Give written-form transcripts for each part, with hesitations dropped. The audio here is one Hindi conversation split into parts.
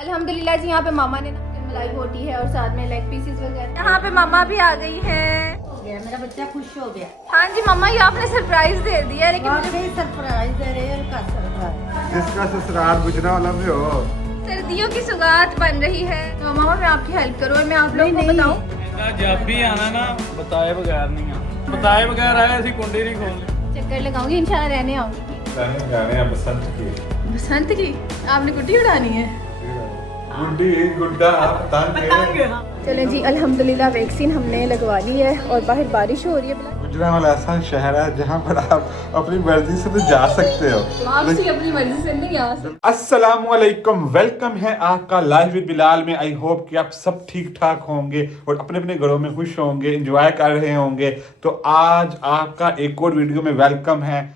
अल्हम्दुलिल्लाह जी, यहाँ पे मामा ने ना मलाई बोटी है और साथ में लेग पीसेस वगैरह। यहाँ पे मामा भी आ गई हैं। मेरा बच्चा खुश हो गया। हाँ जी मामा, ये आपने सरप्राइज दे दिया, लेकिन मुझे सरप्राइज दे रहे हैं का सरप्राइज। जिसका ससुराल गुजरा वाला में हो। सर्दियों की सौगात बन रही है, तो मामा मैं आपकी हेल्प करूँ और मैं आप लोगों को बताऊँ। जब भी आना ना बताए बगैर नहीं आना, बताए बगैर आए ऐसी कुंडी नहीं खोलनी। चक्कर लगाऊंगी इंशाल्लाह, रहने आऊंगी। जाने हैं बसंत की। बसंत की आपने गुड्डी उड़ानी है। गुड्डी गुड्डा पतंग। चलें जी, अल्हम्दुलिल्लाह वैक्सीन हमने लगवा ली है और बाहर बारिश हो रही है। गुजरा वाला ऐसा शहर है जहाँ पर आप अपनी मर्जी से तो जा सकते हो। आपसे अपनी मर्जी से नहीं आ सकते। अस्सलामुअलैकुम, वेलकम है आपका लाइव विद बिलाल में। आई होप कि आप सब ठीक ठाक होंगे और अपने अपने घरों में खुश होंगे, एंजॉय कर रहे होंगे। तो आज आपका एक और वीडियो में वेलकम है।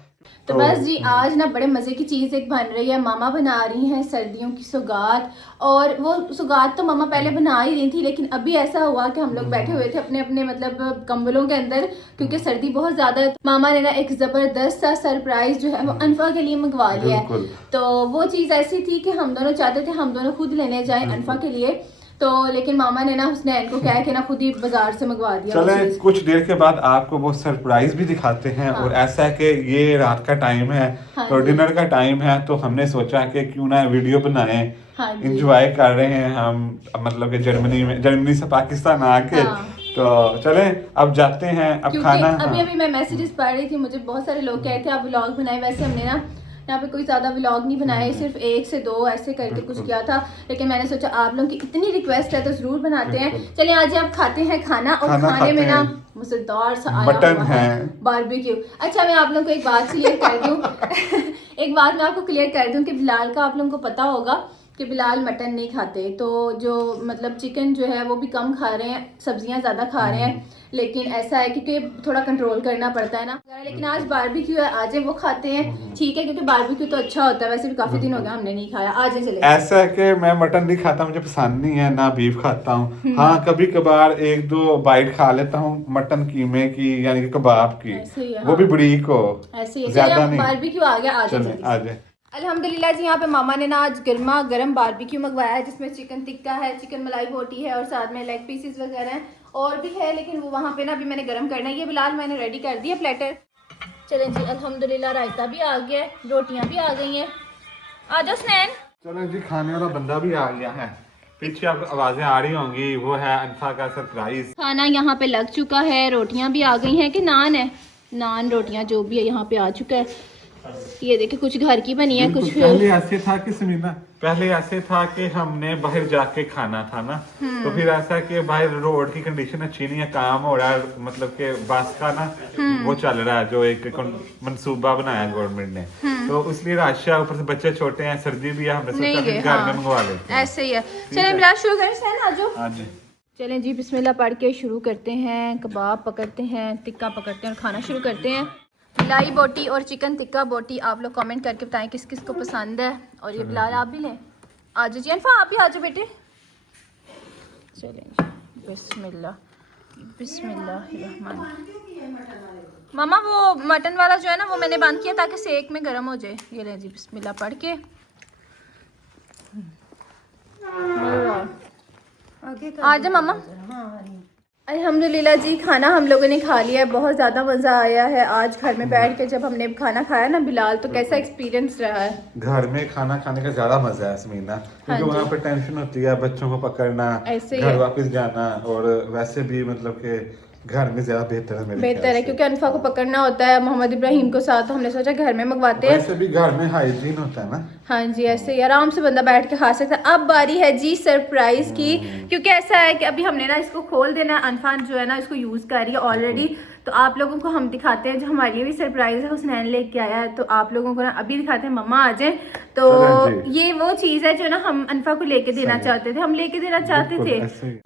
तो बस जी, आज ना बड़े मज़े की चीज़ एक बन रही है। मामा बना रही हैं सर्दियों की सौगात, और वो सौगात तो मामा पहले बना ही रही थी, लेकिन अभी ऐसा हुआ कि हम लोग बैठे हुए थे अपने अपने मतलब कंबलों के अंदर, क्योंकि सर्दी बहुत ज़्यादा है। मामा ने ना एक ज़बरदस्त सा सरप्राइज जो है वो अनफा के लिए मंगवा लिया है। तो वो चीज़ ऐसी थी कि हम दोनों चाहते थे हम दोनों खुद लेने जाएं अनफा के लिए, तो लेकिन मामा ने ना हुसनैन को कहा कि ना खुद ही बाजार से मंगवा दिया। चले कुछ देर के बाद आपको वो सरप्राइज भी दिखाते हैं। हाँ। और ऐसा है कि ये रात का टाइम है। हाँ, तो डिनर का टाइम है, तो हमने सोचा कि क्यों ना वीडियो बनाएं। हाँ, इंजॉय कर रहे हैं हम, मतलब कि जर्मनी से पाकिस्तान आके। हाँ। तो चले अब जाते हैं अब खाना। अभी मैं मैसेजेस पढ़ रही थी, मुझे बहुत सारे लोग कहते हैं आप व्लॉग बनाए। वैसे हमने ना यहाँ पे कोई ज़्यादा व्लॉग नहीं बनाए, सिर्फ 1 से 2 ऐसे करके कुछ किया था, लेकिन मैंने सोचा आप लोगों की इतनी रिक्वेस्ट है तो ज़रूर बनाते हैं। चलिए आज आप खाते हैं खाना, और खाने में ना मज़ेदार सा आया मटन है, बारबेक्यू। अच्छा, मैं आप लोगों को एक बात क्लियर कर दूँ एक बात मैं आपको क्लियर कर दूँ कि बिलाल का आप लोगों को पता होगा कि बिलाल मटन नहीं खाते, तो जो मतलब चिकन जो है वो भी कम खा रहे हैं, सब्जियां ज़्यादा खा रहे हैं, लेकिन ऐसा है क्योंकि थोड़ा कंट्रोल करना पड़ता है ना। लेकिन आज बारबेक्यू है, आज वो खाते हैं, ठीक है, क्योंकि बारबेक्यू तो अच्छा होता है। वैसे भी काफ़ी दिन हो गया हमने नहीं खाया, आज चले। ऐसा है कि मैं मटन नहीं खाता, मुझे पसंद नहीं है, ना बीफ खाता हूँ। हाँ, कभी कभार 1-2 बाइट खा लेता हूँ मटन कीमे की, यानी कि कबाब की। वो भी बरीक हो, ज्यादा नहीं। बारबेक्यू आ गया, आ जाए। अल्हम्दुलिल्लाह जी, यहाँ पे मामा ने ना आज गर्मा गर्म बारबेक्यू मंगवाया है, जिसमें चिकन टिक्का है, चिकन मलाई बोटी है और साथ में लेग पीसेस वगैरह हैं, और भी है, लेकिन वो वहाँ पे ना अभी मैंने गर्म करना है। ये बिलाल मैंने रेडी कर दिया प्लेटर। चलें जी, अल्हम्दुलिल्लाह रायता भी आ गया है, रोटियाँ भी आ गई हैं। आ जाओ स्नैन। चलें जी, खाने वाला बंदा भी आ गया है। पीछे आप आवाजें आ रही होंगी, वो है अनफा का सरप्राइज। खाना यहाँ पे लग चुका है, रोटियाँ भी आ गई हैं कि नान है, नान रोटियाँ जो भी है यहाँ पे आ चुका है। ये देखिए कुछ घर की बनी है, कुछ पहले ऐसे था कि समीना, पहले ऐसे था कि हमने बाहर जाके खाना था ना, तो फिर ऐसा कि बाहर रोड की कंडीशन अच्छी नहीं है, काम हो रहा है, मतलब कि बस का ना वो चल रहा है, जो एक मंसूबा बनाया गवर्नमेंट ने, तो इसलिए रश है, ऊपर से बच्चे छोटे हैं, सर्दी भी है, हमने सोचा कि घर में मंगवा लेते हैं। ऐसे ही है। चलें बिलाल शुरू करें, आ जाओ। चलें जी, बिस्मिल्लाह पढ़ के शुरू करते हैं। कबाब पकड़ते हैं, टिक्का पकड़ते हैं और खाना शुरू करते हैं। मलाई बोटी और चिकन टिक्का बोटी आप लोग कमेंट करके बताएं किस किस को पसंद है। और ये बिलाल आप भी लें, आ जाओ जी। अनफा आप भी आ जाओ बेटे। चलें जी, बिस्मिल्लाह बिस्मिल्लाह। मामा वो मटन वाला जो है ना वो मैंने बंद किया ताकि सेक में गर्म हो जाए। ये लें जी, बिस्मिल्लाह पढ़ के। आ जाओ मामा। अल्हम्दुलिल्लाह जी, खाना हम लोगों ने खा लिया है, बहुत ज़्यादा मज़ा आया है आज घर में बैठ के। जब हमने खाना खाया ना बिलाल, तो कैसा एक्सपीरियंस रहा है? घर में खाना खाने का ज्यादा मजा है समीना, क्योंकि वहाँ पे टेंशन होती है बच्चों को पकड़ना, घर वापस जाना, और वैसे भी मतलब कि घर में ज्यादा बेहतर है क्योंकि अनफा को पकड़ना होता है, मोहम्मद इब्राहिम को साथ, तो हमने सोचा घर में मंगवाते हैं। वैसे भी घर में हाइजीन होता है ना। हाँ जी, ऐसे ही आराम से बंदा बैठ के खा सकता है। अब बारी है जी सरप्राइज की, क्योंकि ऐसा है कि अभी हमने ना इसको खोल देना। अनफा जो है ना इसको यूज कर रही है ऑलरेडी, तो आप लोगों को हम दिखाते हैं जो हमारे लिए भी सरप्राइज है, हुसनैन लेके आया है, तो आप लोगों को ना अभी दिखाते हैं। मम्मा आ जाए। तो ये वो चीज़ है जो ना हम अनफा को लेके देना चाहते थे, हम लेके देना चाहते थे।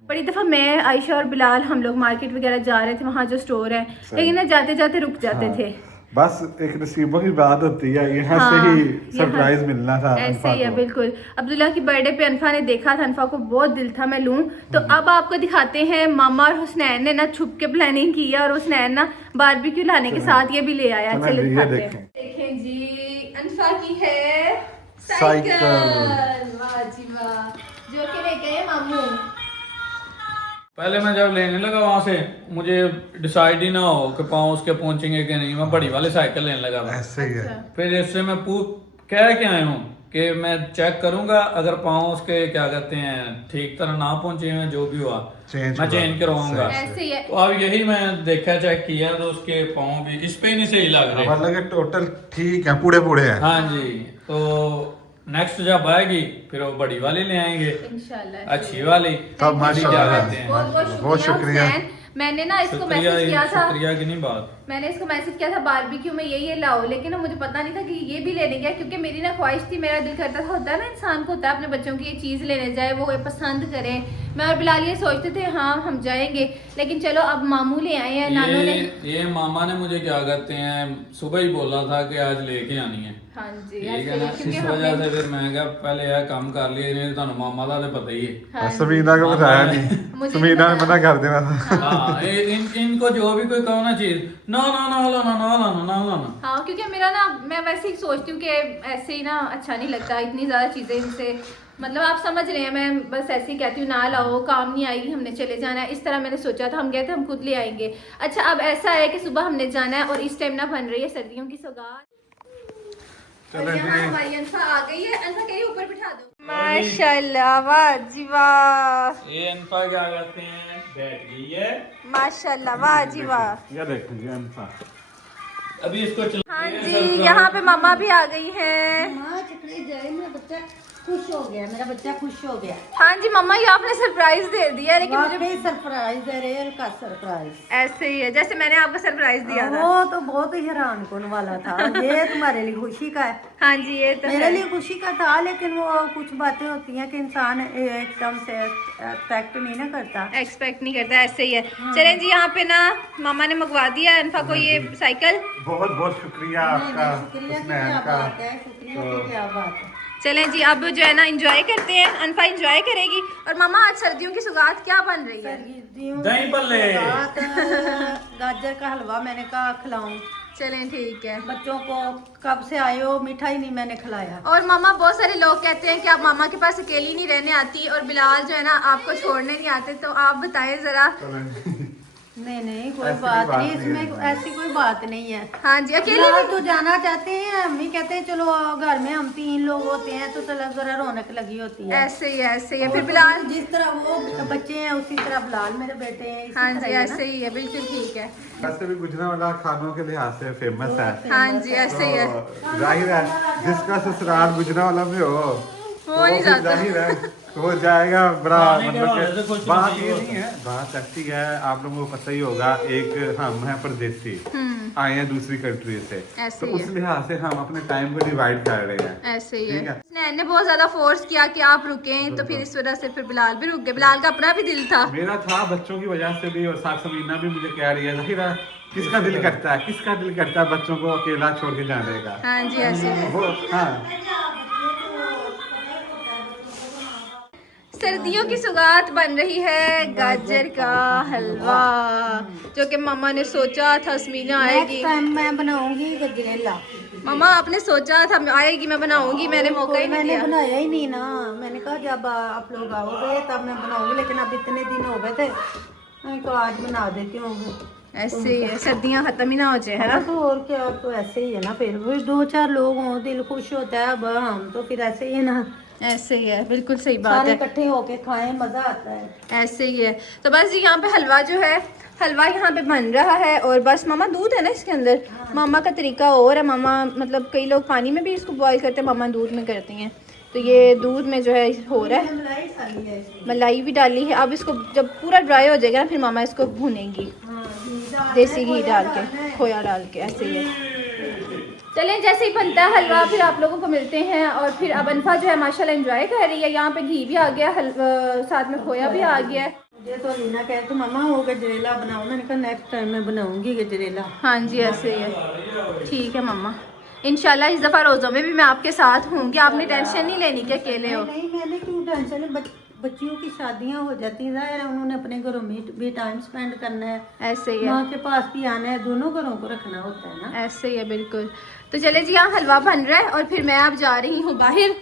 बड़ी दफ़ा मैं, आयशा और बिलाल हम लोग मार्केट वगैरह जा रहे थे, वहाँ जो स्टोर है, लेकिन ना जाते जाते रुक जाते थे। बस एक नसीबों की बात होती है, यहाँ से ही सरप्राइज मिलना था। ऐसे ही है बिल्कुल। अब्दुल्ला की बर्थडे पे अनफा ने देखा था, अनफा को बहुत दिल था मैं लूं, तो अब आपको दिखाते हैं। मामा और हुसनैन ने ना छुप के प्लानिंग की है, और हुसनैन ना बारबेक्यू लाने के साथ ये भी ले आया। चलिए दिखाते हैं। देखें जी, अनफा की है साइकिल। वाह जी वाह, जो कि लेके आए मामू। पहले मैं जब लेने लगा वहां से मुझे डिसाइड ही ना हो कि पाँव उसके पहुंचेंगे कि नहीं, मैं बड़ी वाली साइकिल लेने लगा था। ऐसे ही है। फिर इससे मैं कह के आया हूँ कि मैं चेक करूंगा, अगर पाँव उसके क्या कहते हैं ठीक तरह ना पहुंचे हैं जो भी हुआ मैं चेंज करवाऊंगा। ऐसे ही है। तो अब यही मैं देखा चेक किया तो उसके पाँव भी इस पे ही नहीं सही लग रहे। मतलब टोटल ठीक है, पूरे पूरे हैं। हाँ जी, तो नेक्स्ट जब आएगी फिर वो बड़ी वाली ले आएंगे, इंशाल्लाह अच्छी वाली। तब माशाल्लाह क्या कहते हैं, बहुत शुक्रिया। हुसैन। मैंने ना इसको शुक्रिया मैसेज किया था, शुक्रिया की नहीं बात। मैंने इसको मैसेज किया था बारबेक्यू में ये लाओ, लेकिन ना मुझे पता नहीं था कि ये भी लेने गया, क्योंकि मेरी ना ख्वाहिश थी, मेरा दिल करता था, होता है ना इंसान को, होता है अपने बच्चों की ये चीज़ लेने जाए, वो पसंद करें। मैं और बिलाल ये सोचते थे हाँ हम जाएंगे, लेकिन चलो अब मामू ले आए हैं, नानू ने। ये मामा ने मुझे क्या कहते हैं सुबह ही बोला था कि आज लेके आनी है। हाँ जी, ठीक ऐसे है ना, क्योंकि इस वजह से फिर मैं क्या पहले यह काम कर लिया, नहीं तो मामा का तो पता ही है। हाँ समीना को बताया नहीं, मुझे समीना ने पता मना कर देना था। हाँ, इनको जो भी कोई कहो ना चीज ना ना ना ना ना ना ना ना ना ना। हाँ, क्योंकि मेरा ना मैं वैसे ही सोचती हूँ कि ऐसे ही ना अच्छा नहीं लगता, इतनी ज़्यादा चीज़ें इनसे, मतलब आप समझ रहे हैं, मैं बस ऐसे ही कहती हूँ ना लाओ, काम नहीं आएगी, हमने चले जाना है, इस तरह मैंने सोचा था। हम गए थे, हम खुद ले आएंगे। अच्छा अब ऐसा है कि सुबह हमने जाना है और इस टाइम ना बन रही है सर्दियों की सौगात। और यहाँ हमारी अनफा आ गई है, अनफा कहीं ऊपर बिठा दो। माशाल्लाह, वाह जी वाह, ये अनपा क्या कहते हैं बैठ गई है। माशाल्लाह, वाह जी वाह। ये देखिए अनसा, अभी इसको चला। हाँ जी, यहाँ पे मामा भी आ गई हैं। माँ चिकने जाए, मेरा बच्चा खुश हो गया, मेरा बच्चा खुश हो गया। हाँ जी मम्मा, ये आपने सरप्राइज दे दिया, लेकिन मुझे वाकई सरप्राइज है, रियल का सरप्राइज। ऐसे ही है जैसे मैंने आपको सरप्राइज दिया था। वो तो बहुत ही हैरान कौन वाला था। ये तुम्हारे लिए खुशी का है, हाँ जी ये तो मेरे है। लिए खुशी का था, लेकिन वो कुछ बातें होती हैं कि इंसान एकदम से एक्सपेक्ट नहीं ना करता। एक्सपेक्ट नहीं करता, ऐसे ही है। चलें जी, यहाँ पे ना मामा ने मंगवा दिया अनफा को ये साइकिल। बहुत बहुत शुक्रिया आपका। शुक्रिया की उसने क्या का बात है, शुक्रिया की क्या बात है। चलें जी, अब जो है ना एंजॉय करते हैं, अनफा एंजॉय करेगी। और मामा आज सर्दियों की सौगात क्या बन रही है? दही भल्ले। गाजर का हलवा मैंने कहा खिलाऊं चलें ठीक है। बच्चों को, कब से आए हो, मिठाई नहीं मैंने खिलाया। और मामा बहुत सारे लोग कहते हैं कि आप मामा के पास अकेली नहीं रहने आती, और बिलाल जो है ना आपको छोड़ने नहीं आते, तो आप बताएं जरा। नहीं नहीं, कोई ऐसी बात कोई नहीं, बात नहीं इसमें ऐसी कोई बात नहीं है। हाँ जी, अकेले फिलहाल तो जाना चाहते हैं, हम ही कहते हैं चलो, घर में हम 3 लोग होते हैं तो चलो जरा रौनक लगी होती है। ऐसे ही है, ऐसे ही है। फिर और बिलाल, जिस तरह वो बच्चे हैं उसी तरह बिलाल मेरे बेटे हैं, इसी हाँ तरह जी ही है ना। ऐसे ही है, बिल्कुल ठीक है। वैसे भी गुजरावाला खानों के लिहाज से फेमस है। हाँ जी ऐसे ही है। तो जाहिर है जिसका ससुराल गुजरावाला में हो वो नहीं फिर जाता। जाहिर है वो जाएगा बड़ा, खाने के मतलब हवाले से कुछ कि बात नहीं ये होता। नहीं है, बात ऐसी है, आप लोगों को पता ही होगा, एक हम हैं परदेसी, आए हैं दूसरी कंट्री से, ऐसे तो ही उस है। लिहाज से हम अपने टाइम को डिवाइड कर रहे हैं। ऐसे ही ठीक है। है। नैन ने बहुत ज्यादा फोर्स किया कि आप रुकें, तो फिर इस वजह से फिर बिलाल भी रुक गए। बिलाल का अपना भी दिल था। मेरा था बच्चों की वजह से भी, और साथ समीना भी मुझे कह रही है, जाहिर है किसका दिल करता है, किसका दिल करता है बच्चों को अकेला छोड़ के जाने का। हाँ जी ऐसे ही है। वो हाँ, सर्दियों की सौगात बन रही है गाजर का हलवा, जो कि मामा ने सोचा था समीना नेक्स्ट आएगी। टाइम मैं बनाऊंगी गजरेला। मामा आपने सोचा था आएगी, मैं बनाऊंगी, मैंने मौका ही नहीं मैंने दिया। बनाया ही नहीं ना, मैंने कहा जब आप लोग आओगे तब मैं बनाऊंगी, लेकिन अब इतने दिन हो गए थे, मैं तो आज बना देती हूँ। ऐसे ही है, सर्दियाँ खत्म ही ना हो जाए, है ना। तो और क्या, अब तो ऐसे ही है ना, फिर भी 2-4 लोग हों दिल खुश होता है। अब हम तो फिर ऐसे ही है ना, ऐसे ही है, बिल्कुल सही बात सारे है। इकट्ठे होके खाएं, मजा आता है। ऐसे ही है। तो बस जी यहाँ पे हलवा जो है, हलवा यहाँ पे बन रहा है, और बस मामा दूध है ना इसके अंदर, मामा का तरीका और है। मामा मतलब कई लोग पानी में भी इसको बॉईल करते हैं, मामा दूध में करती हैं। तो ये दूध में जो है हो रहा है, मलाई डाली है इसमें। मलाई भी डाली है। अब इसको जब पूरा ड्राई हो जाएगा ना, फिर मामा इसको भूनेंगी हाँ, घी डालना है, देसी घी खोया डाल डालना के, है। खोया डाल के। ऐसे ही है। चलें, जैसे ही बनता है हलवा फिर आप लोगों को मिलते हैं। और फिर अब अनफा जो है माशाल्लाह एंजॉय कर रही है। यहाँ पे घी भी आ गया, साथ में खोया भी आ गया है। मुझे तो लीना कहे तो मम्मा वो गजरेला बनाओ, मैंने कहा नेक्स्ट टाइम मैं बनाऊंगी गजरेला। हाँ जी ऐसे ही है, ठीक है मम्मा। इंशाल्लाह इस दफ़ा रोज़ों में भी मैं आपके साथ हूँ, कि आपने टेंशन नहीं लेनी कि अकेले हो। नहीं मैंने क्यों टेंशन, बच्चियों की शादियां हो जाती हैं, ज़ाहिर है उन्होंने अपने घरों में भी टाइम स्पेंड करना है, ऐसे ही है, माँ के पास भी आना है, दोनों घरों को रखना होता है ना। ऐसे ही है बिल्कुल। तो चले जी, यहाँ हलवा बन रहा है और फिर मैं अब जा रही हूँ बाहर,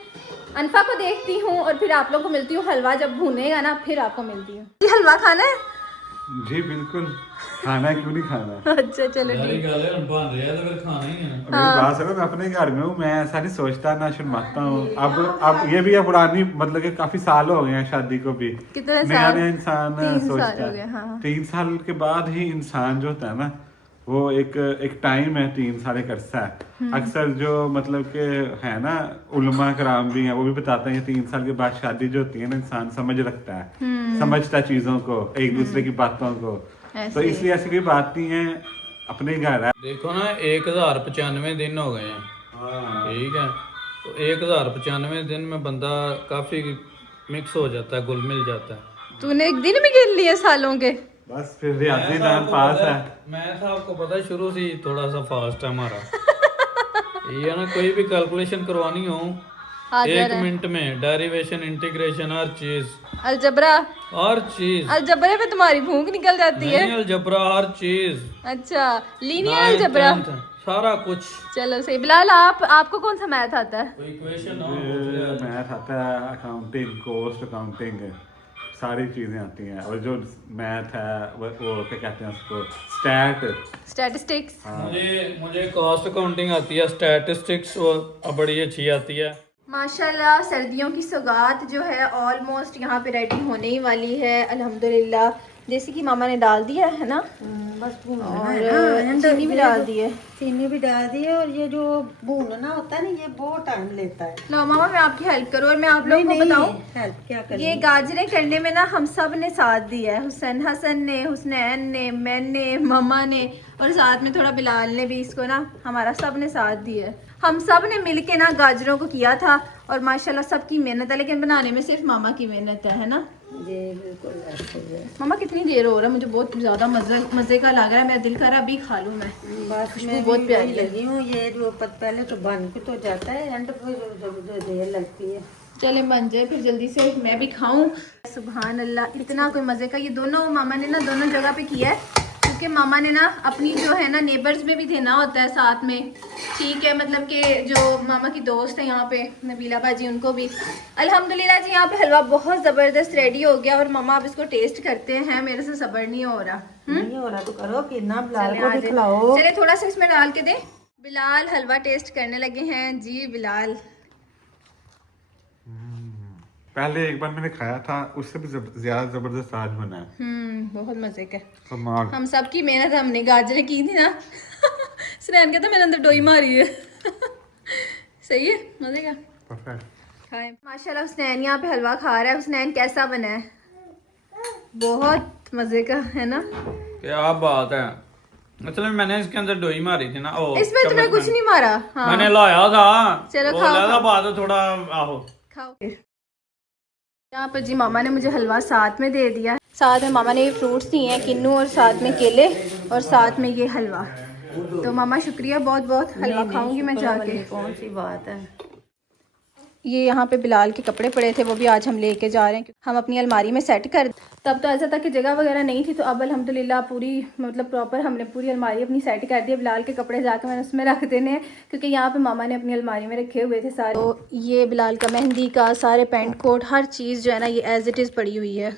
अनफा को देखती हूँ और फिर आप लोग को मिलती हूँ। हलवा जब भूनेगा ना फिर आपको मिलती हूँ। जी हलवा खाना है? जी बिल्कुल, खाना है, क्यों नहीं खाना। अच्छा चलो यार ठीक। ये गल है बन रहा है तो फिर खाना ही है। मेरी बात सुनो, मैं अपने घर में हूँ, मैं ऐसा नहीं सोचता ना शर्माता हूँ। अब ये भी है पुरानी, मतलब कि काफी साल हो गए हैं शादी को भी। कितने नया साल? नया इंसान 3 साल सोचता हो गए, है। हाँ। 3 साल के बाद ही इंसान जो होता है ना, वो एक टाइम है, 3 साल एक अरसा है। अक्सर जो मतलब के है ना, उलमा कराम भी हैं, वो भी बताते हैं कि 3 साल के बाद शादी जो होती है ना, इंसान समझ रखता है, समझता है चीजों को, एक दूसरे की बातों को। तो इसलिए ऐसी कोई बात नहीं है, अपने ही घर है। देखो ना 1095 दिन हो गए हैं, ठीक है, तो 1095 दिन में बंदा काफी मिक्स हो जाता है, घुल मिल जाता है। तूने एक दिन में गिन लिए सालों के? बस फिर रियाजी दान पास है। मैं था, आपको पता है शुरू से ही थोड़ा सा फास्ट है हमारा। ये ना कोई भी कैलकुलेशन करवानी हो, हाजिर 1 है। मिनट में डेरिवेशन, इंटीग्रेशन, हर चीज, अलजबरा, हर चीज। अलजबरे पे तुम्हारी भूख निकल जाती है। नहीं अलजबरा, हर चीज, अच्छा, लीनियर नाइन्थ, अलजबरा। टेंथ, सारा कुछ। चलो सही। बिलाल आपको कौन सा मैथ आता है? कोई इक्वेशन ना मैथ आता है, अकाउंटिंग, कॉस्ट अकाउंटिंग, सारी चीजें आती हैं। और जो मैथ है वो क्या कहते हैं उसको, स्टैटिस्टिक्स। मुझे कॉस्ट अकाउंटिंग आती है, स्टैटिस्टिक्स बड़ी अच्छी आती है। माशाल्लाह सर्दियों की सौगात जो है ऑलमोस्ट यहाँ पे रेडी होने ही वाली है अल्हम्दुलिल्लाह। जैसे कि मामा ने डाल दिया है ना, बस भूनना और है ना, चीनी भी डाल दी है। चीनी भी डाल दी है। और ये जो भूनना होता है ना, ये बहुत टाइम लेता है। लो मामा मैं आपकी हेल्प करूँ और मैं आप लोगों को बताऊँ, हेल्प क्या करें। ये गाजरें करने में ना हम सब ने साथ दिया है। हसन ने, हुसनैन ने, मैंने, मम्मा ने और साथ में थोड़ा बिलाल ने भी इसको ना, हमारा सब ने साथ दिया है। हम सब ने मिल के ना गाजरों को किया था और माशाल्लाह सबकी मेहनत है, लेकिन बनाने में सिर्फ मामा की मेहनत है ना। जी बिल्कुल ऐसे ही है। मामा कितनी देर हो रहा है, मुझे बहुत ज़्यादा मज़े का लग रहा है, मेरा दिल कर रहा है अभी खा लूँ मैं। बस खुशबू मैं बहुत भी प्यारी है। लगी हूँ। ये जो पहले तो बन के तो जाता है, एंड पे जो देर लगती है। चले बन जाए फिर जल्दी से मैं भी खाऊं। सुभान अल्लाह, इतना कोई मज़े का। ये दोनों मामा ने ना दोनों जगह पे किया है, क्योंकि मामा ने ना अपनी जो है ना नेबर्स में भी देना होता है साथ में, ठीक है। मतलब कि जो मामा की दोस्त है यहाँ पे नबीला बाजी, उनको भी अल्हम्दुलिल्लाह जी। यहाँ पे हलवा बहुत ज़बरदस्त रेडी हो गया और मामा अब इसको टेस्ट करते हैं। मेरे से सब्र नहीं हो रहा। नहीं हो रहा तो करो, फिर ना बिलाल चले को आ भी जाए। खिलाओ। चले थोड़ा सा इसमें डाल के दे। बिलाल हलवा टेस्ट करने लगे हैं जी। बिलाल पहले एक बार मैंने खाया था, उससे भी ज्यादा जबरदस्त आज बना है। बहुत मजे का। कमाल। हम सब की मेहनत, हमने गाजरें की थी ना। सुनैन कहता मैंने अंदर डोई मारी है। सही है, मजे का। परफेक्ट। खाए माशाल्लाह। हुसनैन यहाँ पे हलवा खा रहा है। हुसनैन कैसा बना है? बहुत मजे का है ना। क्या बात है, मतलब मैंने इसके अंदर डोई मारी थी ना। इसमें तुमने कुछ नहीं मारा। हाँ मैंने लाया था। चलो वो खाओ, लहदा खाओ। बात थोड़ा आहो खाओ। यहाँ पर जी मामा ने मुझे हलवा साथ में दे दिया। साथ में मामा ने ये फ्रूट्स दिए हैं, किन्नू, और साथ में केले, और साथ में ये हलवा। तो मामा शुक्रिया बहुत बहुत। हलवा खाऊंगी मैं जाके। कौन सी बात है। ये यहाँ पे बिलाल के कपड़े पड़े थे, वो भी आज हम लेके जा रहे हैं। हम अपनी अलमारी में सेट कर, तब तो ऐसा था कि जगह वगैरह नहीं थी, तो अब अल्हम्दुलिल्लाह पूरी मतलब प्रॉपर हमने पूरी अलमारी अपनी सेट कर दी है। बिलाल के कपड़े जाकर मैंने उसमें रख देने हैं, क्योंकि यहाँ पे मामा ने अपनी अलमारी में रखे हुए थे सारे। तो ये बिलाल का मेहंदी का सारे पैंट कोट हर चीज़ जो है ना, ये एज इट इज़ पड़ी हुई है।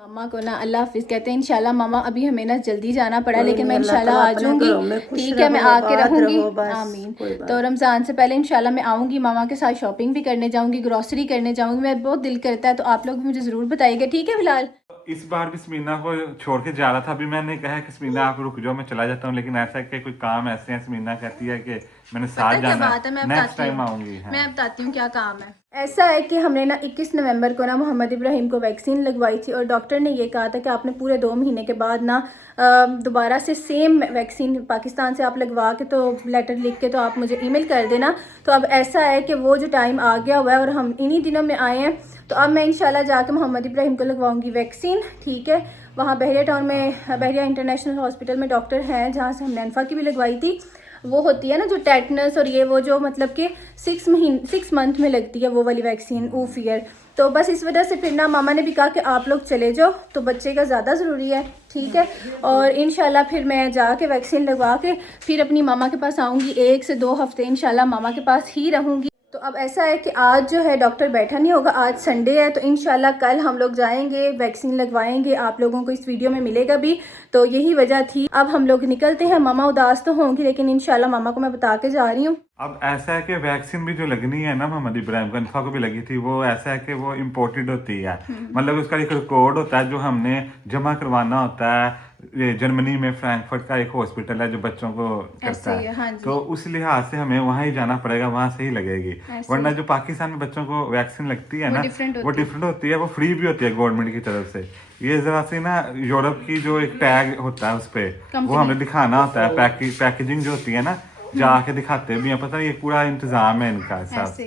मामा को ना अल्लाह हाफिज़ कहते हैं। इंशाल्लाह मामा, अभी हमें ना जल्दी जाना पड़ा, लेकिन मैं इंशाल्लाह आ जाऊँगी, ठीक है। मैं आके रहूँगी, आमीन। तो रमज़ान से पहले इंशाल्लाह मैं आऊँगी, मामा के साथ शॉपिंग भी करने जाऊँगी, ग्रॉसरी करने जाऊँगी। मेरा बहुत दिल करता है, तो आप लोग भी मुझे ज़रूर बताइएगा, ठीक है बिलाल। इस बार भी स्मीना को छोड़ के जा रहा था। अभी मैंने कहा कि स्मीना आप रुक जाओ, मैं चला जाता हूँ, लेकिन ऐसा है कि कोई काम ऐसे हैं, स्मीना कहती है कि मैंने साथ जाना है, नेक्स्ट टाइम आऊंगी। हाँ। मैं बताती हूँ क्या काम है। ऐसा है कि हमने ना 21 नवंबर को ना मोहम्मद इब्राहिम को वैक्सीन लगवाई थी, और डॉक्टर ने ये कहा था कि आपने पूरे 2 महीने के बाद ना दोबारा से सेम वैक्सीन पाकिस्तान से आप लगवा के, तो लेटर लिख के तो आप मुझे ईमेल कर देना। तो अब ऐसा है कि वो जो टाइम आ गया हुआ है और हम इन्हीं दिनों में आए हैं, तो अब मैं इंशाल्लाह जाके मोहम्मद इब्राहिम को लगवाऊंगी वैक्सीन, ठीक है। वहाँ बहरिया टाउन में, बहरिया इंटरनेशनल हॉस्पिटल में डॉक्टर हैं जहाँ से हमने अनफा की भी लगवाई थी। वो होती है ना जो टेटनस, और ये वो जो मतलब कि 6 मंथ में लगती है वो वाली वैक्सीन, ऊफ ईयर। तो बस इस वजह से फिर ना मामा ने भी कहा कि आप लोग चले जाओ, तो बच्चे का ज़्यादा ज़रूरी है, ठीक है। और इंशाल्लाह फिर मैं जाके वैक्सीन लगवा के फिर अपनी मामा के पास आऊँगी, 1 से 2 हफ्ते इंशाल्लाह मामा के पास ही रहूँगी। तो अब ऐसा है कि आज जो है डॉक्टर बैठा नहीं होगा, आज संडे है, तो इंशाल्लाह कल हम लोग जाएंगे, वैक्सीन लगवाएंगे, आप लोगों को इस वीडियो में मिलेगा भी। तो यही वजह थी। अब हम लोग निकलते हैं, मामा उदास तो होंगी लेकिन इंशाल्लाह मामा को मैं बता के जा रही हूँ। अब ऐसा है कि वैक्सीन भी जो लगनी है ना मोहम्मद इब्राहिम को, अनफा को भी लगी थी, वो ऐसा है कि वो इम्पोर्टेड होती है, मतलब उसका एक कोड होता है जो हमने जमा करवाना होता है। ये जर्मनी में फ्रैंकफर्ट का एक हॉस्पिटल है जो बच्चों को करता है, हाँ जी। तो उस लिहाज से हमें वहाँ ही जाना पड़ेगा, वहाँ से ही लगेगी। वरना जो पाकिस्तान में बच्चों को वैक्सीन लगती है ना, वो डिफरेंट होती है, वो फ्री भी होती है गवर्नमेंट की तरफ से। ये जरा सी ना यूरोप की जो एक टैग होता है उस पे, वो हमें दिखाना होता है, पैकेजिंग जो होती है ना, जाके दिखाते भी हैं, पता है ये पूरा इंतजाम है इनका साथ।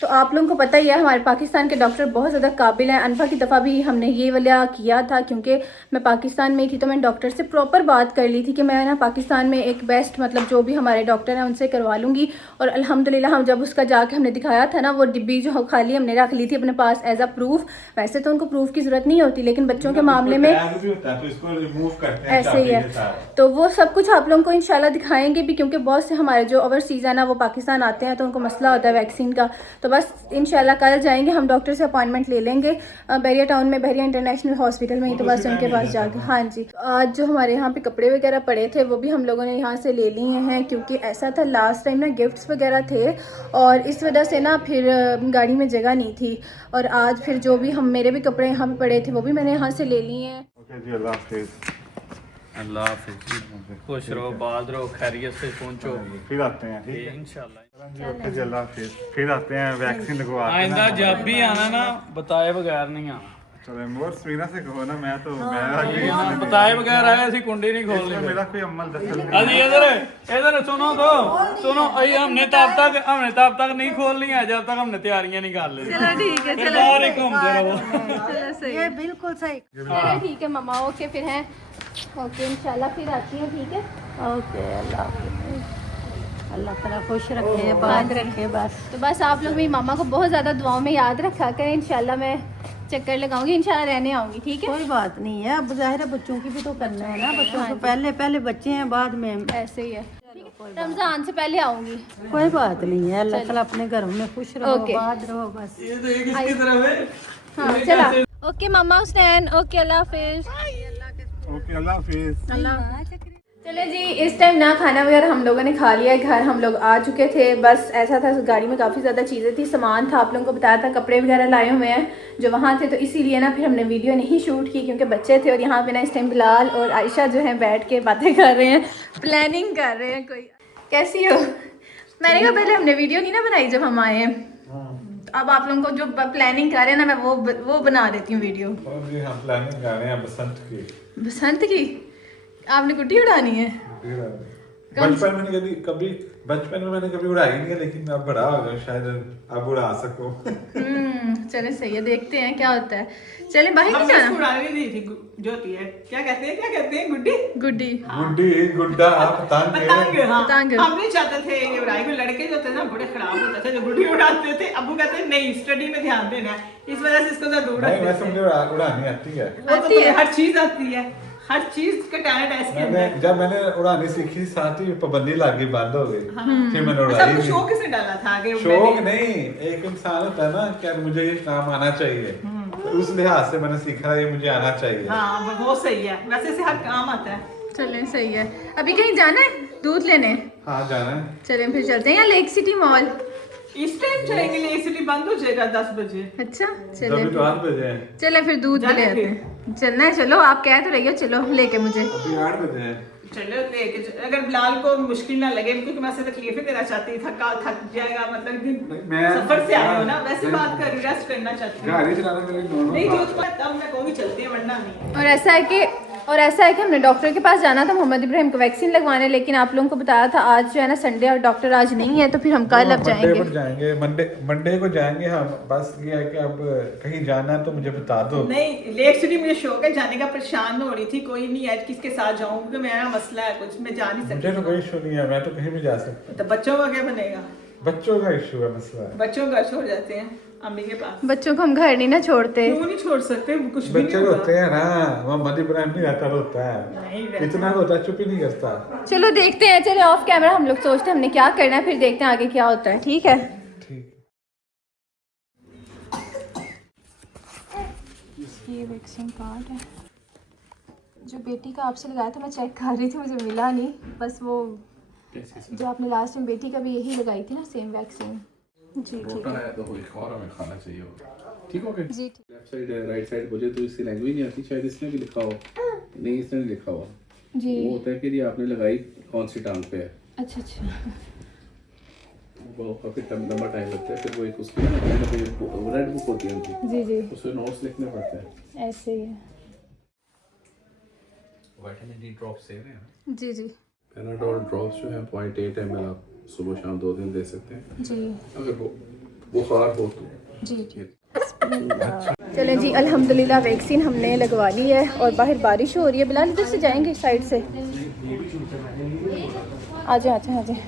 तो आप लोगों को पता ही है हमारे पाकिस्तान के डॉक्टर बहुत ज़्यादा काबिल हैं। अनफा की दफ़ा भी हमने ये वाला किया था, क्योंकि मैं पाकिस्तान में ही थी, तो मैंने डॉक्टर से प्रॉपर बात कर ली थी कि मैं ना पाकिस्तान में एक बेस्ट मतलब जो भी हमारे डॉक्टर हैं उनसे करवा लूँगी। और अल्हम्दुलिल्लाह हम जब उसका जाके हमने दिखाया था ना, वो डिब्बी जो खाली हमने रख ली थी अपने पास एज अ प्रूफ। वैसे तो उनको प्रूफ की ज़रूरत नहीं होती, लेकिन बच्चों के मामले में ऐसे ही है। तो वो सब कुछ आप लोगों को इंशाल्लाह दिखाएंगे भी, क्योंकि बहुत से हमारे जो ओवरसीज़ है ना वो पाकिस्तान आते हैं, तो उनको मसला होता है वैक्सीन का। तो बस इंशाल्लाह कल जाएंगे हम, डॉक्टर से अपॉइंटमेंट ले लेंगे बहरिया टाउन में, बहरिया इंटरनेशनल हॉस्पिटल में ही, तो बस उनके पास जाके। हाँ जी, आज जो हमारे यहाँ पे कपड़े वगैरह पड़े थे वो भी हम लोगों ने यहाँ से ले लिए हैं, क्योंकि ऐसा था लास्ट टाइम ना गिफ्ट्स वगैरह थे और इस वजह से ना फिर गाड़ी में जगह नहीं थी। और आज फिर जो भी मेरे भी कपड़े यहाँ पे पड़े थे वो भी मैंने यहाँ से ले लिए हैं। अल्लाह हाफिज़, खुश रहो, बात रहो, खैरियत से पहुंचो, फिर आते हैं, ठीक है इंशाल्लाह। फिर आते हैं वैक्सीन लगवा के। आइंदा जब भी आना ना बताए बगैर नहीं आना। चलो मोर समीना से कहो ना, मैं तो मैं बताए बगैर आए ऐसी कुंडी नहीं खोलनी। मेरा कोई अमल दखल अजी इधर सुनो तो सुनो, हमने तब तक नहीं खोलनी है जब तक हमने तैयारियां नहीं कर ली। चलो ठीक है, ये बिल्कुल सही। चलो ठीक है मम्मा, ओके फिर हैं, ओके इंशाल्लाह फिर आती हैं, ठीक है, ओके, अल्लाह ताला खुश रखे, बात रखे बस। तो बस आप लोग मेरी मामा को बहुत ज़्यादा दुआओं में याद रखा करें, इंशाल्लाह मैं चक्कर लगाऊंगी, इंशाल्लाह रहने आऊंगी, ठीक है। कोई बात नहीं है, अब जाहिर है बच्चों की भी तो करना है ना, बच्चों को पहले बच्चे हैं, बाद में ऐसे ही है। रमजान से पहले आऊंगी, कोई बात नहीं है। अल्लाह ताला अपने घर में खुश रहो, बात रहो बस। ये तो एक इसकी तरफ है। हाँ चला, ओके मामा हुसैन, ओके अल्लाह हाफिज़। ओके अल्लाह हाफिज़। चले जी, इस टाइम ना खाना वगैरह हम लोगों ने खा लिया, घर हम लोग आ चुके थे। बस ऐसा था गाड़ी में काफ़ी ज़्यादा चीज़ें थी, सामान था, आप लोगों को बताया था कपड़े वगैरह लाए हुए हैं जो वहाँ थे, तो इसीलिए ना फिर हमने वीडियो नहीं शूट की क्योंकि बच्चे थे। और यहाँ पे ना इस टाइम बिलाल और आयशा जो है बैठ के बातें कर रहे हैं, प्लानिंग कर रहे हैं। कोई कैसी हो? मैंने कहा पहले हमने वीडियो नहीं ना बनाई जब हम आए हैं, अब आप लोगों को जो प्लानिंग कर रहे हैं ना, मैं वो बना देती हूँ वीडियो। हम प्लानिंग कर रहे हैं बसंत की। बसंत की? आपने गुड्डी उड़ानी है? बचपन में कभी बचपन में मैंने कभी उड़ाई नहीं है, लेकिन अब बड़ा हो गया शायद अब उड़ा सको। चले सही है, देखते हैं क्या होता है। चले बाहर नहीं जाना। उड़ानी नहीं थी जो होती है, क्या कहते हैं गुड्डी गुड्डी गुड्डी गुड्डा पतंग हाँ। पतंग। हम नहीं चाहते थे ये उड़ाई को, लड़के जो थे ना बड़े खराब होते थे जो गुड्डी उड़ाते थे। अबू कहते हैं नहीं, स्टडी में ध्यान देना है, इस वजह से इसको जरा दूर नहीं, रखते वैसे थे। मुझे उड़ानी आती है। वो तो तुम्हें हर चीज आती है, हर चीज का टैलेंट है इसके अंदर। जब मैंने उड़ानी सीखी साथ ही पाबंदी लग गई, बंद हो गई, फिर मैंने अच्छा, उड़ाई आपको नहीं। शौक किसने डाला था आगे? शौक नहीं, एक इंसान होता है ना क्या मुझे ये काम आना चाहिए, तो उस लिहाज से मैंने सीखा ये मुझे आना चाहिए। हाँ वो सही है, वैसे से हर काम आता है। चलें सही है। अभी कहीं जाना है दूध लेने? हाँ जाना है। चलें फिर चलते हैं, या लेक सिटी मॉल? इस टाइम जाएंगे, लेक सिटी बंद हो जाएगा 10 बजे। अच्छा तभी चलें, तो 8 बजे हैं। चले फिर दूध ले आते हैं। चलना है, चलो आप कह तो रही हो, चलो लेके मुझे। अभी 8 बजे हैं। चलो लेके अगर बिलाल को मुश्किल ना लगे, क्योंकि मैं ऐसे तकलीफें देना चाहती, थक जाएगा, मतलब मैं सफर से आए हो ना, वैसे बात कर रेस्ट करना चाहती हूँ। गाड़ी चलाना मेरी नॉर्मल नहीं बात जो है। तुम्हें तब मैं कहूँगी चलती है, वरना नहीं। और ऐसा है कि हमने डॉक्टर के पास जाना था मोहम्मद इब्राहिम को वैक्सीन लगवाने, लेकिन आप लोगों को बताया था आज जो है ना संडे और डॉक्टर आज नहीं है, तो फिर हम कल अब जाएंगे। मंडे को जाएंगे हम। बस ये है कि अब कहीं जाना है तो मुझे बता दो। नहीं, लेक सिटी मुझे शौक है जाने का, परेशान हो रही थी, कोई नहीं है किसके साथ जाऊँ, क्योंकि मेरा मसला है कुछ, मैं जा नहीं सकती। मुझे तो कोई इशू नहीं है, मैं तो कहीं भी जा सकता हूँ। तो बच्चों का क्या बनेगा? बच्चों का इशू है, मसला है। बच्चों का छोड़ जाते हैं। अम्मी के पास। बच्चों को हम घर नहीं ना छोड़ते। क्यों नहीं छोड़ सकते, कुछ भी बच्चे नहीं होगा। रोते हैं ना, मोहम्मद इब्राहिम नहीं रहता, रोता है, नहीं रहता। इतना रोता है, चुप ही नहीं करता। चलो देखते हैं, चले ऑफ कैमरा हम लोग सोचते हैं हमने क्या करना है, फिर देखते हैं आगे क्या होता है। ठीक है, ठीक। ये वैक्सीन कार्ड है जो बेटी का आपसे लगाया था, मैं चेक कर रही थी, मुझे मिला नहीं। बस वो जो आपने लास्ट टाइम बेटी का भी यही लगाई थी ना, सेम वैक्सीन। जी ठीक है, तो कोई और हमें खाना चाहिए होगा। ठीक हो गया। जी ठीक। लेफ्ट साइड है, राइट साइड मुझे तो इसकी लैंग्वेज नहीं आती, शायद इसने भी लिखा हो। नहीं, इसने नहीं लिखा हुआ। जी वो होता है कि ये आपने लगाई कौन सी टांग पे है, अच्छा अच्छा। वो काफी लंबा टाइम लगता है, फिर वो एक उसकी रेड बुक होती है उनकी, जी जी उसमें नोट्स लिखने पड़ते हैं। ऐसे ही है। विटामिन डी ड्रॉप्स दे रहे हैं। जी जी पैनाडोल ड्रॉप्स जो है 0.8 ml आप सुबह शाम 2 दिन दे सकते हैं, जी अगर वो बुखार हो तो। जी ठीक। चलें जी, अल्हम्दुलिल्लाह वैक्सीन हमने लगवा ली है और बाहर बारिश हो रही है। बिलाल इधर से जाएंगे साइड से, आ जाए आ जाए आ जाए।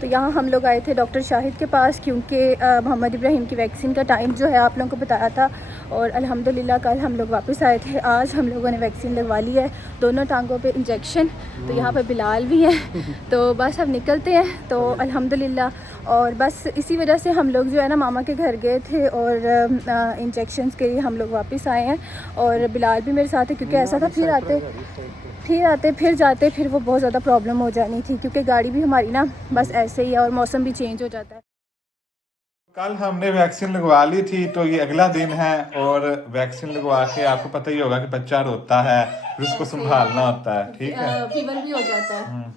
तो यहाँ हम लोग आए थे डॉक्टर शाहिद के पास, क्योंकि मोहम्मद इब्राहिम की वैक्सीन का टाइम जो है आप लोगों को बताया था, और अल्हम्दुलिल्लाह कल हम लोग वापस आए थे। आज हम लोगों ने वैक्सीन लगवा ली है, दोनों टांगों पे इंजेक्शन। तो यहाँ पे बिलाल भी हैं, तो बस अब निकलते हैं। तो अल्हम्दुलिल्लाह, और बस इसी वजह से हम लोग जो है ना मामा के घर गए थे और इंजेक्शन्स के लिए हम लोग वापस आए हैं। और बिलाल भी मेरे साथ है, क्योंकि ऐसा था फिर आते फिर जाते फिर वो बहुत ज़्यादा प्रॉब्लम हो जानी थी, क्योंकि गाड़ी भी हमारी ना बस ऐसे ही है और मौसम भी चेंज हो जाता है। कल हमने वैक्सीन लगवा ली थी, तो ये अगला दिन है, और वैक्सीन लगवा के आपको पता ही होगा कि बच्चा रोता है, फिर उसको संभालना होता है। ठीक है, फीवर भी हो जाता है।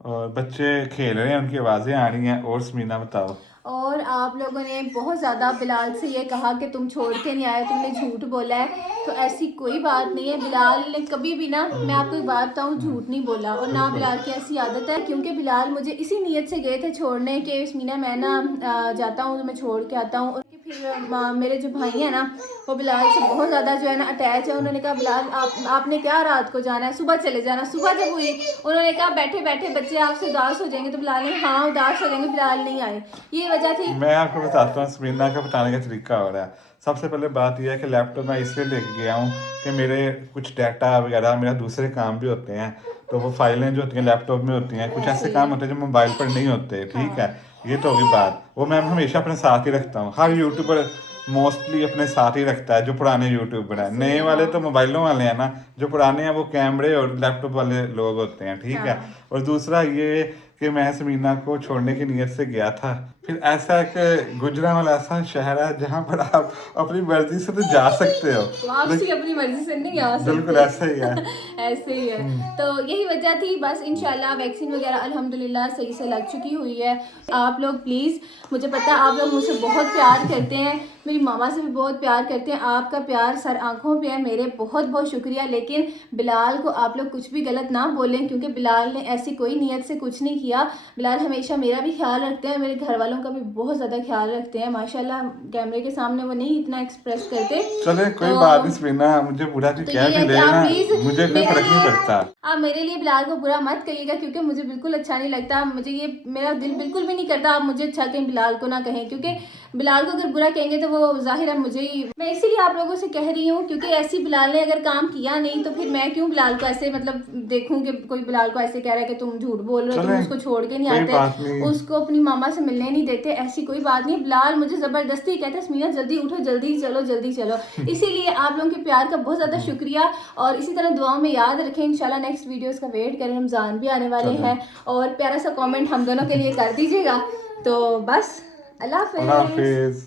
और बच्चे खेल रहे हैं, उनकी आवाज़ें आ रही हैं। और समीना बताओ। और आप लोगों ने बहुत ज़्यादा बिलाल से ये कहा कि तुम छोड़ के नहीं आए, तुमने झूठ बोला है। तो ऐसी कोई बात नहीं है, बिलाल ने कभी भी ना, मैं आपको एक बात बताऊँ, झूठ नहीं बोला। और ना बिलाल की ऐसी आदत है, क्योंकि बिलाल मुझे इसी नीयत से गए थे छोड़ने के, मीना मैं ना जाता हूँ तो मैं छोड़ के आता हूँ। और फिर मेरे जो भाई हैं ना, वो बिलाल से बहुत ज़्यादा जो है ना अटैच है। उन्होंने कहा बिलाल आपने क्या रात को जाना है, सुबह चले जाना। सुबह जब हुई उन्होंने कहा बैठे बैठे बच्चे आपसे उदास हो जाएंगे, तो बिलाल ने हाँ उदास हो जाएंगे, बिलाल नहीं आए। ये वजह थी। मैं आपको बताता हूँ, समीना का बताने का तरीका हो रहा है। सबसे पहले बात यह है कि लैपटॉप मैं इसलिए लेके गया हूँ कि मेरे कुछ डाटा वगैरह, मेरा दूसरे काम भी होते हैं, तो वो फाइलें जो होती हैं लैपटॉप में होती हैं, कुछ ऐसे काम होते हैं जो मोबाइल पर नहीं होते। ठीक है, ये तो होगी बात। वो मैं हमेशा अपने साथ ही रखता हूँ। हर यूट्यूबर मोस्टली अपने साथ ही रखता है, जो पुराने यूट्यूबर हैं। नए वाले तो मोबाइलों वाले हैं ना, जो पुराने हैं वो कैमरे और लैपटॉप वाले लोग होते हैं। ठीक है, और दूसरा ये कि मैं समीना को छोड़ने की नीयत से गया था। फिर ऐसा एक गुजरांवाला ऐसा शहर है जहाँ पर आप अपनी मर्जी से तो जा सकते हो, वापसी अपनी मर्जी से नहीं आ सकते। बिल्कुल ऐसा ही है। ऐसे ही है। तो यही वजह थी। बस इंशाल्लाह वैक्सीन वगैरह अल्हम्दुलिल्लाह सही से लग चुकी हुई है। आप लोग प्लीज़, मुझे पता है आप लोग मुझसे बहुत प्यार करते हैं, मेरी मामा से भी बहुत प्यार करते हैं। आपका प्यार सर आंखों पे है मेरे, बहुत बहुत शुक्रिया। लेकिन बिलाल को आप लोग कुछ भी गलत ना बोलें, क्योंकि बिलाल ने ऐसी कोई नीयत से कुछ नहीं किया। बिलाल हमेशा मेरा भी ख्याल रखते हैं, मेरे घर वालों का भी बहुत ज़्यादा ख्याल रखते हैं। माशाल्लाह कैमरे के सामने वो नहीं इतना एक्सप्रेस करते। चले कोई बात नहीं समीना, मुझे बुरा तो क्या भी लेना, मुझे कोई फर्क नहीं पड़ता। आप मेरे लिए बिलाल को बुरा मत कहिएगा, क्योंकि मुझे बिल्कुल अच्छा नहीं लगता। मुझे ये मेरा दिल बिल्कुल भी नहीं करता आप मुझे अच्छा कहें, बिलाल को ना कहें, क्योंकि बिलाल को अगर बुरा कहेंगे तो वो जाहिर है मुझे ही। मैं इसीलिए आप लोगों से कह रही हूँ, क्योंकि ऐसी बिलाल ने अगर काम किया नहीं तो फिर मैं क्यों बिलाल को ऐसे मतलब देखूं कि कोई बिलाल को ऐसे कह रहा है कि तुम झूठ बोल रहे हो, तुम उसको छोड़ के नहीं आते, उसको अपनी मामा से मिलने नहीं देते। ऐसी कोई बात नहीं। बिलाल मुझे जबरदस्ती कहता है समीना जल्दी उठो, जल्दी चलो जल्दी चलो। इसीलिए आप लोगों के प्यार का बहुत ज़्यादा शुक्रिया, और इसी तरह दुआओं में याद रखें। इंशाल्लाह नेक्स्ट वीडियोस का वेट करें, रमज़ान भी आने वाले हैं, और प्यारा सा कमेंट हम दोनों के लिए कर दीजिएगा। तो बस अल्लाह हाफिज़।